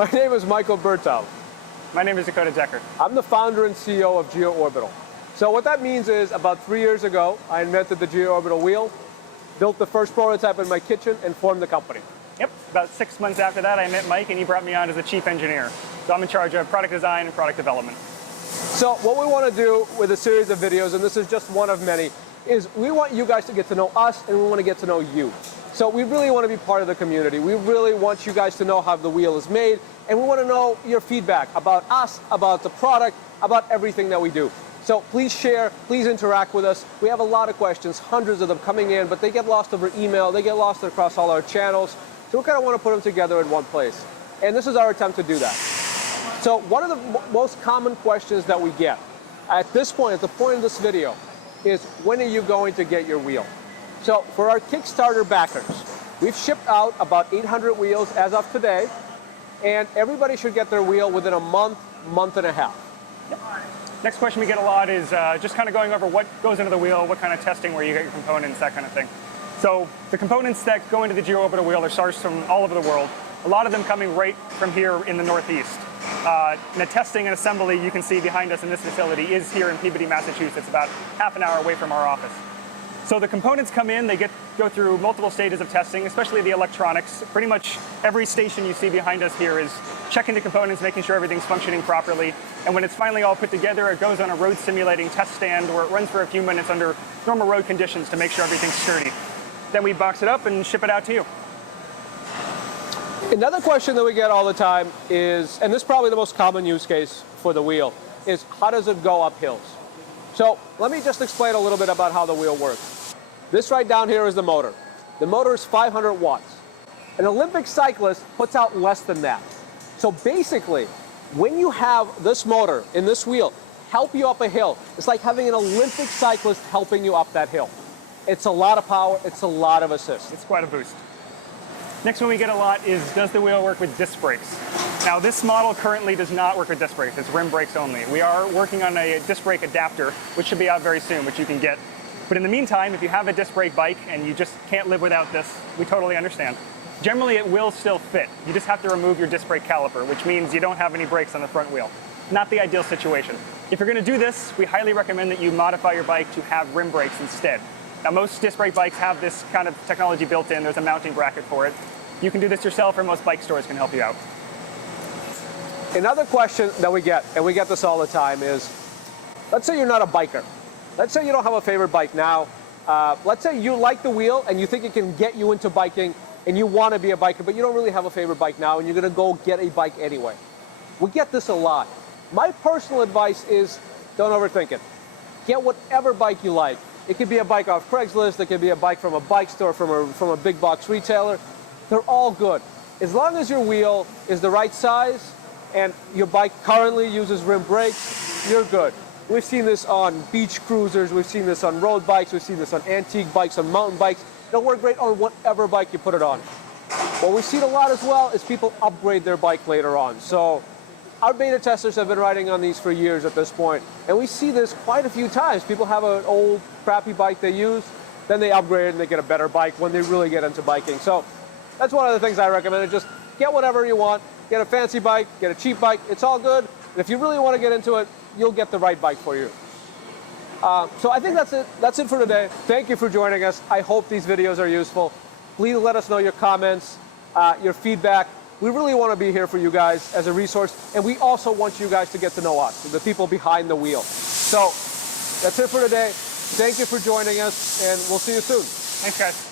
My name is Michael Bertow. My name is Dakota. I'm the founder and CEO of GeoOrbital. So what that means is about 3 years ago, I invented the GeoOrbital wheel, built the first prototype in my kitchen, and formed the company. Yep, about 6 months after that, I met Mike and he brought me on as the chief engineer. So I'm in charge of product design and product development. So what we want to do with a series of videos, and this is just one of many, is we want you guys to get to know us and we want to get to know you. So we really want to be part of the community. We really want you guys to know how the wheel is made, and we want to know your feedback about us, about the product, about everything that we do. So please share, please interact with us. We have a lot of questions, hundreds of them coming in, but they get lost over email, they get lost across all our channels. So we kind of want to put them together in one place. And this is our attempt to do that. So one of the most common questions that we get at this point, at the point of this video, is when are you going to get your wheel? So for our Kickstarter backers, we've shipped out about 800 wheels as of today, and everybody should get their wheel within a month, month and a half. Yep. Next question we get a lot is just kind of going over what goes into the wheel, what kind of testing, where you get your components, that kind of thing. So the components that go into the GeoOrbital wheel are sourced from all over the world, a lot of them coming right from here in the Northeast. The testing and assembly you can see behind us in this facility is here in Peabody, Massachusetts, about half an hour away from our office. So the components come in, they go through multiple stages of testing, especially the electronics. Pretty much every station you see behind us here is checking the components, making sure everything's functioning properly. And when it's finally all put together, it goes on a road simulating test stand where it runs for a few minutes under normal road conditions to make sure everything's sturdy. Then we box it up and ship it out to you. Another question that we get all the time is, and this is probably the most common use case for the wheel, is how does it go up hills? So let me just explain a little bit about how the wheel works. This right down here is the motor. The motor is 500 watts. An Olympic cyclist puts out less than that. So basically, when you have this motor in this wheel help you up a hill, it's like having an Olympic cyclist helping you up that hill. It's a lot of power, it's a lot of assist. It's quite a boost. Next one we get a lot is, does the wheel work with disc brakes? Now this model currently does not work with disc brakes, it's rim brakes only. We are working on a disc brake adapter, which should be out very soon, which you can get. But in the meantime, if you have a disc brake bike and you just can't live without this, we totally understand. Generally it will still fit. You just have to remove your disc brake caliper, which means you don't have any brakes on the front wheel. Not the ideal situation. If you're going to do this, we highly recommend that you modify your bike to have rim brakes instead. Now most disc brake bikes have this kind of technology built in. There's a mounting bracket for it. You can do this yourself, or most bike stores can help you out. Another question that we get, and we get this all the time, is let's say you're not a biker. Let's say you don't have a favorite bike now. Let's say you like the wheel and you think it can get you into biking and you want to be a biker, but you don't really have a favorite bike now and you're going to go get a bike anyway. We get this a lot. My personal advice is don't overthink it. Get whatever bike you like. It could be a bike off Craigslist, it could be a bike from a bike store, from a big box retailer. They're all good. As long as your wheel is the right size and your bike currently uses rim brakes, you're good. We've seen this on beach cruisers, we've seen this on road bikes, we've seen this on antique bikes, on mountain bikes. It'll work great on whatever bike you put it on. What we've seen a lot as well is people upgrade their bike later on. So our beta testers have been riding on these for years at this point, and we see this quite a few times. People have an old crappy bike they use, then they upgrade and they get a better bike when they really get into biking. So that's one of the things I recommend, just get whatever you want, get a fancy bike, get a cheap bike, it's all good. And if you really want to get into it, you'll get the right bike for you. So I think that's it. That's it for today. Thank you for joining us. I hope these videos are useful. Please let us know your comments, your feedback. We really want to be here for you guys as a resource, and we also want you guys to get to know us, the people behind the wheel. So that's it for today. Thank you for joining us, and we'll see you soon. Thanks, guys.